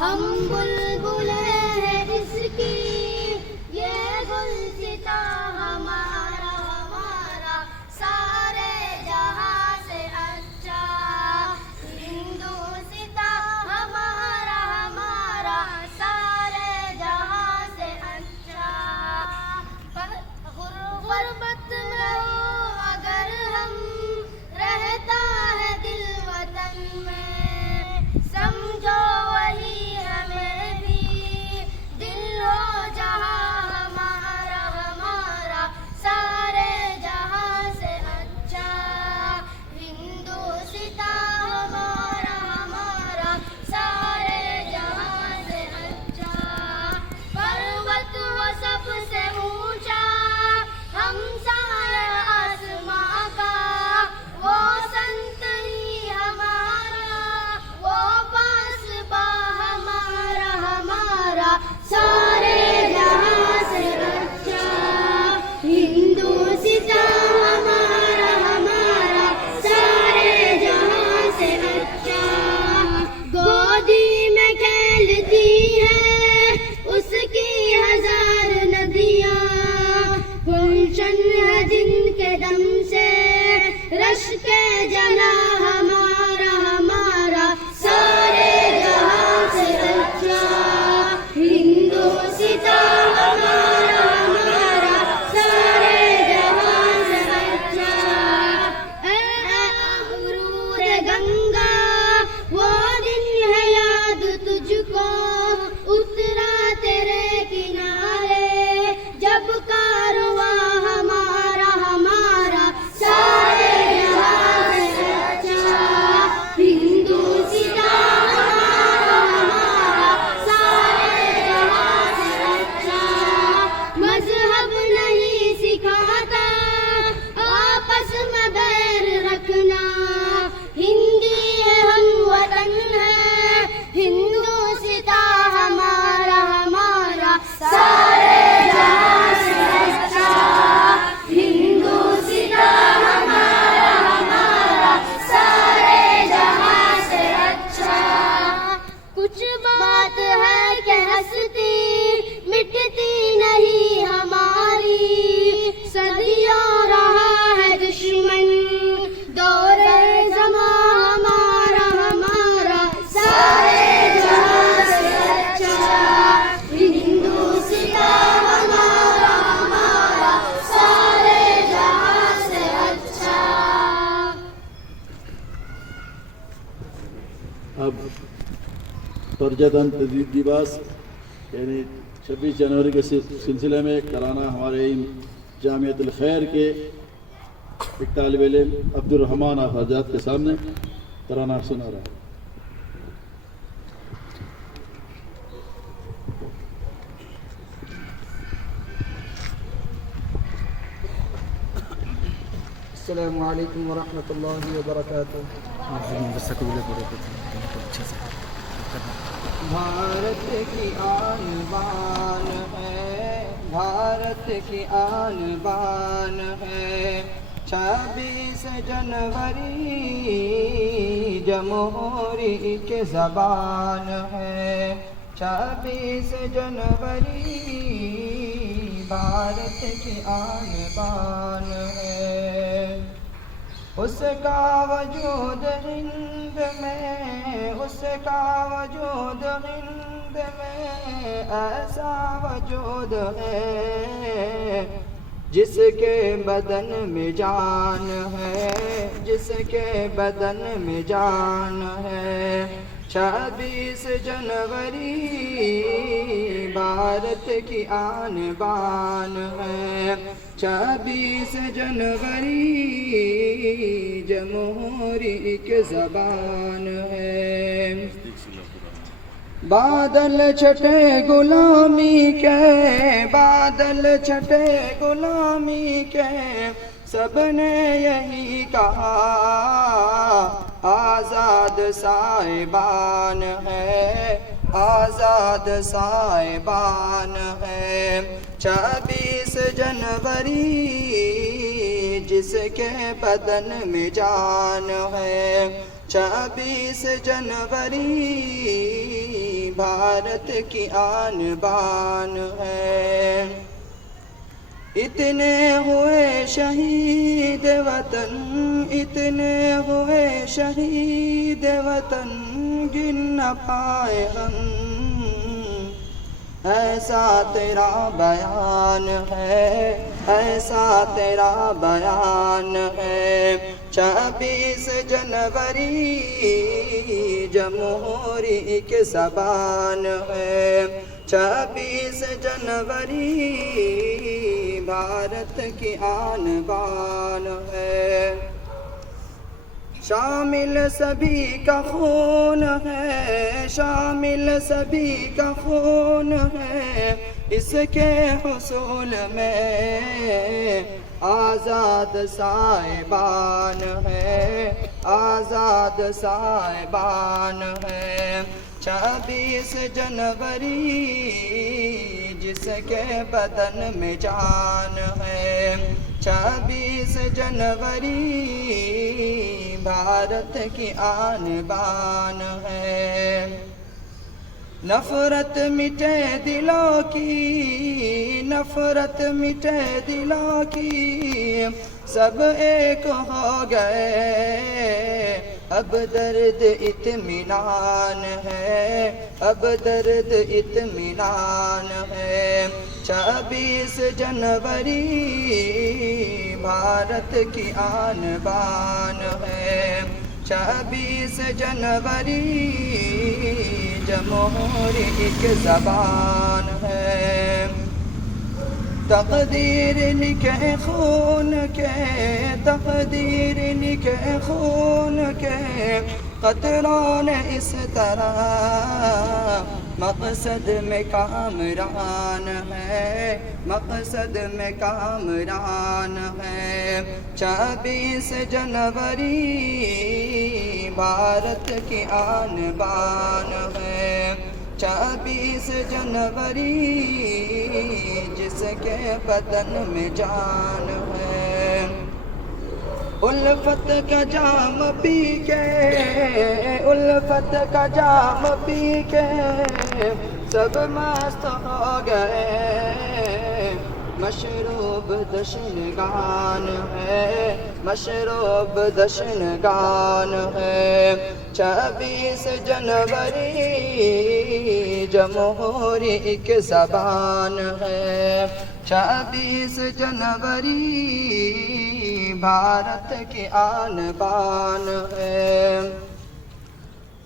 ہم بلبلیں ہیں اس کی یہ گلستاں ہمارا ہمارا سارے جہاں سے اچھا ہندوستاں ہمارا ہمارا سارے جہاں سے اچھا غربت میں ہو اگر ہم رہتا ہے دل وطن میں سمجھو وہی ہمیں بھی دل ہو جہاں ہمارا ہمارا سارے جہاں سے اچھا ہندوستاں ہمارا ہمارا سارے جہاں سے اچھا پروت ہو سب سے اونچا ہم سایہ آسماں کا وہ سنتری ہمارا وہ پاسباں ہمارا ہمارا سارے جہاں سے اچھا ہندوستاں ہمارا ہمارا سارے جہاں سے اچھا گودی میں کھیلتی ہے اس کی ہزار ندیاں گلشن ہے جن کے دم سے رش کے جلا ہمارا ہمارا سارے جہاں سے اچھا ہندوستاں ہمارا ہمارا سارے جہاں سے اچھا اے امرود گنگا وہ دن ہے یاد تجھ کو اترا تیرے کنارے جب کارواں ہمارا ہمارا سارے جہاں سے اچھا ہندوستاں ہمارا ہمارا سارے جہاں سے اچھا مذہب نہیں سکھاتا آپس میں بیر رکھنا ہندی ہے ہم وطن ہے ہندوستاں ہمارا ہمارا سارے جہاں سے اچھا ہندوستاں ہمارا ہمارا سارے جہاں سے اچھا کچھ بات ہے کہ ہستی مٹتی نہیں ہماری صدیوں رہا ہے دشمن دور زمان ہمارا ہمارا سارے جہاں سے اچھا ہندوستاں ہمارا ہمارا سارے جہاں سے اچھا اب پرجاتنتر دیوس یعنی 26 جنوری کے سلسلے میں کرانا ہمارے جامعۃ الخیر کے ایک طالب علم عبد الرحمان حضرات کے سامنے ترانہ سنا رہا ہے. السلام علیکم ورحمۃ اللہ وبرکاتہ. بھارت کی آن بان ہے بھارت کی آن بان ہے 26 جنوری جمہوری کی زبان ہے 26 جنوری بھارت کی آن بان ہے اس کا وجود ہند میں اس کا وجود ہند میں ایسا وجود ہے جس کے بدن میں جان ہے جس کے بدن میں جان ہے 26 جنوری بھارت کی آن بان ہے 26 جنوری جمہوری کی زبان ہے بادل چھٹے غلامی کے بادل چھٹے غلامی کے سب نے یہی کہا آزاد صاحبان ہے آزاد صاحبان ہے 26 جنوری جس کے بدن میں جان ہے 26 جنوری بھارت کی آن بان ہے. اتنے ہوئے شہید وطن، اتنے ہوئے شہید وطن، گن نہ پائے ہم. ایسا تیرا بیان ہے، ایسا تیرا بیان ہے. 26 جنوری جمہوری کی زبان ہے. 26 جنوری بھارت کی آن بان ہے. شامل سبھی کا خون ہے، شامل سبھی کا خون ہے، اس کے حصول میں آزاد صاحبان ہے، آزاد صاحبان ہے. 26 جنوری جس کے بدن میں جان ہے. 26 جنوری بھارت کی آن بان ہے. نفرت مٹے دلوں کی، نفرت مٹے دلوں کی، سب ایک ہو گئے. اب درد اطمینان ہے، اب درد اطمینان ہے. 26 جنوری بھارت کی آن بان ہے. 26 جنوری جمہوری ایک زبان ہے. تقدیر لکھے خون کے، تقدیر لکھے خون کے قطروں نے اس طرح مقصد میں کامران ہے، مقصد میں کامران ہے. 26 جنوری بھارت کی آن بان ہے. 26 جنوری جس کے بدن میں جان ہے. الفت کا جام پی کے، الفت کا جام پی کے سب مست ہو گئے. مشروب دشنگان ہے، مشروب دشنگان ہے. 26 جنوری جمہوری ایک زبان ہے. 26 جنوری بھارت کی آن بان ہے.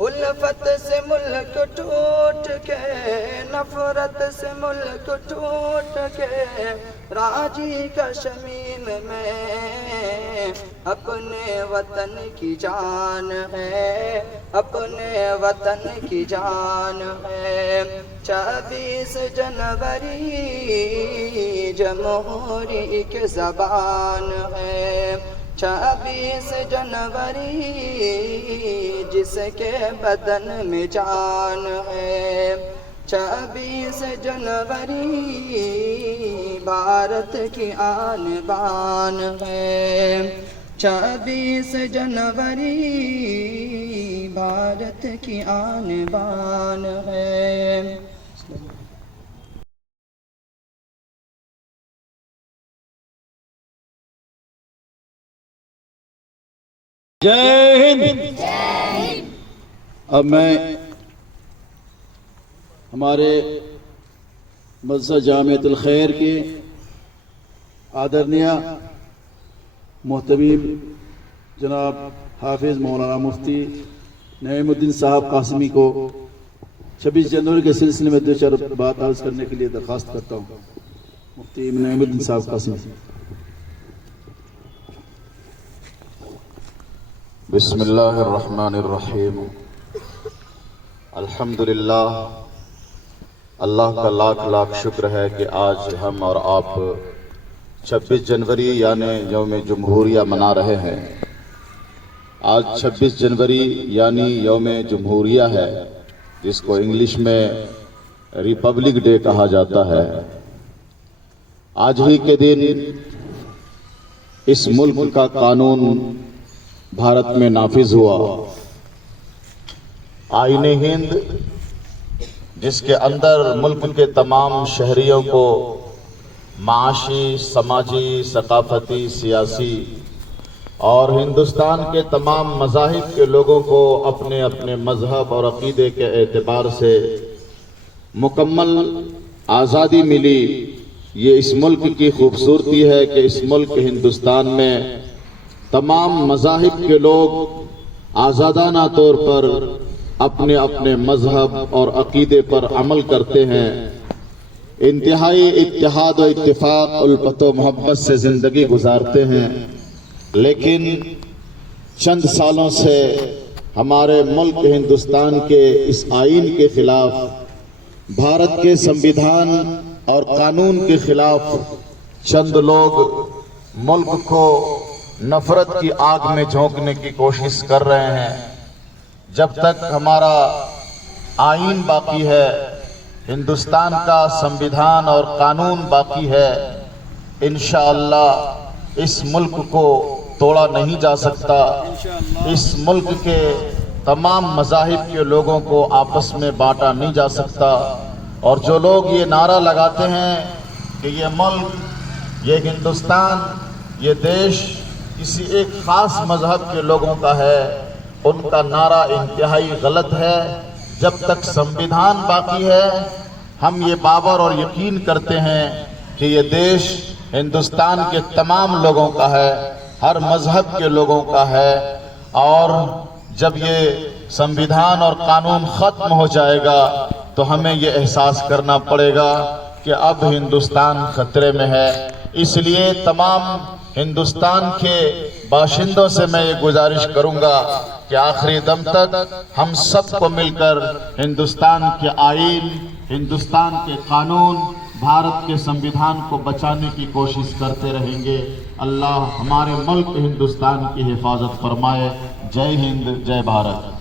الفت سے ملک ٹوٹ کے، نفرت سے ملک ٹوٹ کے، راجی کشمیر میں اپنے وطن کی جان ہے، اپنے وطن کی جان ہے. 26 جنوری جمہوری ایک زبان ہے. 26 جنوری جس کے بدن میں جان ہے. 26 جنوری بھارت کی آن بان ہے. 26 جنوری بھارت کی آن بان ہے. جے ہند. اب میں ہمارے مدرسہ جامعۃ الخیر کے آدرنیہ محتمیم جناب حافظ مولانا مفتی نعیم الدین صاحب قاسمی کو 26 جنوری کے سلسلے میں 2 4 بات عرض کرنے کے لیے درخواست کرتا ہوں. مفتی نعیم الدین صاحب قاسمی. بسم اللہ الرحمن الرحیم. الحمدللہ، اللہ کا لاکھ لاکھ شکر ہے کہ آج ہم اور آپ 26 جنوری یعنی یوم جمہوریہ منا رہے ہیں. آج 26 جنوری یعنی یوم جمہوریہ ہے، جس کو انگلش میں ریپبلک ڈے کہا جاتا ہے. آج ہی کے دن اس ملک کا قانون بھارت میں نافذ ہوا. آئین ہند جس کے اندر ملک کے تمام شہریوں کو معاشی، سماجی، ثقافتی، سیاسی اور ہندوستان کے تمام مذاہب کے لوگوں کو اپنے اپنے مذہب اور عقیدے کے اعتبار سے مکمل آزادی ملی۔ یہ اس ملک کی خوبصورتی ہے کہ اس ملک ہندوستان میں تمام مذاہب کے لوگ آزادانہ طور پر اپنے اپنے مذہب اور عقیدے پر عمل کرتے ہیں، انتہائی اتحاد و اتفاق، الفت و محبت سے زندگی گزارتے ہیں۔ لیکن چند سالوں سے ہمارے ملک ہندوستان کے اس آئین کے خلاف، بھارت کے سمویدھان اور قانون کے خلاف چند لوگ ملک کو نفرت کی آگ میں جھونکنے کی کوشش کر رہے ہیں۔ جب تک ہمارا آئین باقی ہے، ہندوستان کا سمویدھان اور قانون باقی ہے، انشاءاللہ اس ملک کو توڑا نہیں جا سکتا۔ اس ملک کے تمام مذاہب کے لوگوں کو آپس میں بانٹا نہیں جا سکتا۔ اور جو لوگ یہ نعرہ لگاتے ہیں کہ یہ ملک، یہ ہندوستان، یہ دیش کسی ایک خاص مذہب کے لوگوں کا ہے، ان کا نعرہ انتہائی غلط ہے۔ جب تک سمویدھان باقی ہے، ہم یہ باور اور یقین کرتے ہیں کہ یہ دیش ہندوستان کے تمام لوگوں کا ہے، ہر مذہب کے لوگوں کا ہے۔ اور جب یہ سمویدھان اور قانون ختم ہو جائے گا تو ہمیں یہ احساس کرنا پڑے گا کہ اب ہندوستان خطرے میں ہے۔ اس لیے تمام ہندوستان کے باشندوں سے میں یہ گزارش کروں گا کہ آخری دم تک ہم سب کو مل کر ہندوستان کے آئین، ہندوستان کے قانون، بھارت کے سمویدھان کو بچانے کی کوشش کرتے رہیں گے۔ اللہ ہمارے ملک ہندوستان کی حفاظت فرمائے۔ جے ہند، جے بھارت۔